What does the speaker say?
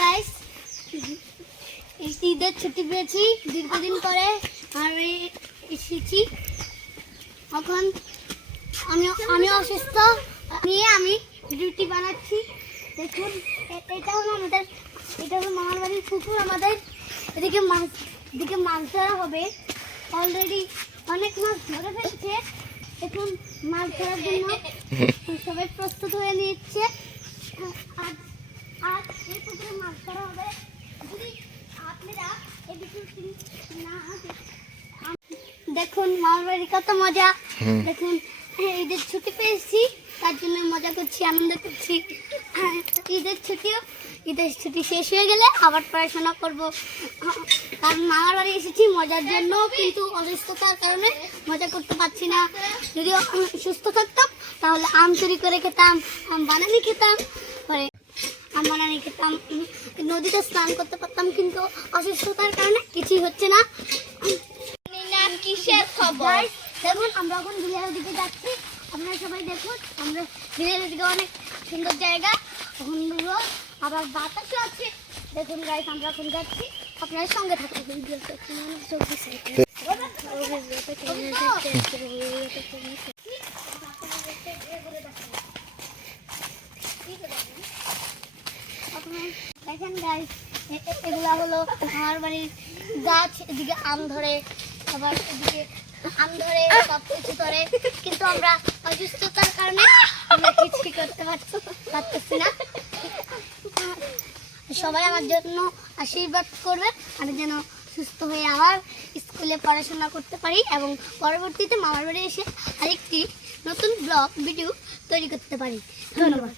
Guys, ঈদের ছুটি পেয়েছি দীর্ঘদিন পরে। আমি এসেছি এখন। আমি অসুস্থ নিয়ে আমি রুটি বানাচ্ছি। দেখুন, এটা হলো মামার বাড়ির পুকুর। আমাদের এদিকে মাছ ধরা হবে। অলরেডি অনেক মাছ ধরে ফেলছে। দেখুন, মাছ ধরার জন্য সবাই প্রস্তুত হয়ে নিচ্ছে। আর এই পুকুরে মাছ ধরা হবে। যদি আপনারা এদিকে না দেখুন, মামার বাড়ি কত মজা। দেখুন, ঈদের ছুটি পেয়েছি, তার জন্য মজা করছি, আনন্দ করছি। ঈদের ছুটি শেষ হয়ে গেলে আবার পড়াশোনা করব। কারণ মামার বাড়ি এসেছি মজার জন্য, কিন্তু অসুস্থতার কারণে মজা করতে পারছি না। যদি সুস্থ থাকতাম তাহলে আম চুরি করে খেতাম, আম বানানি খেতাম, পরে আম বানানি খেতাম, নদীতে স্নান করতে পারতাম। কিন্তু অসুস্থতার কারণে কিছুই হচ্ছে না। কিসের খবর? দেখুন, আমরা এখন বিলের দিকে যাচ্ছি। আপনারা সবাই দেখুন, আমরা বিলের দিকে অনেক সুন্দর জায়গা, আবার বাতাসও আছে। দেখুন গাইস, আমরা এখন যাচ্ছি, আপনার সঙ্গে থাকুন। দেখেন গাইস, এগুলা হলো আমার বাড়ির গাছ। এদিকে আম ধরে, আবার এদিকে আম ধরে, সব কিছু ধরে, কিন্তু আমরা অসুস্থতার কারণে আমরা কিছুই করতে পারতেছি না। সবাই আমার জন্য আশীর্বাদ করবে, আমি যেন সুস্থ হয়ে আবার স্কুলে পড়াশোনা করতে পারি এবং পরবর্তীতে মামার বাড়ি এসে আরেকটি নতুন ব্লগ ভিডিও তৈরি করতে পারি। ধন্যবাদ।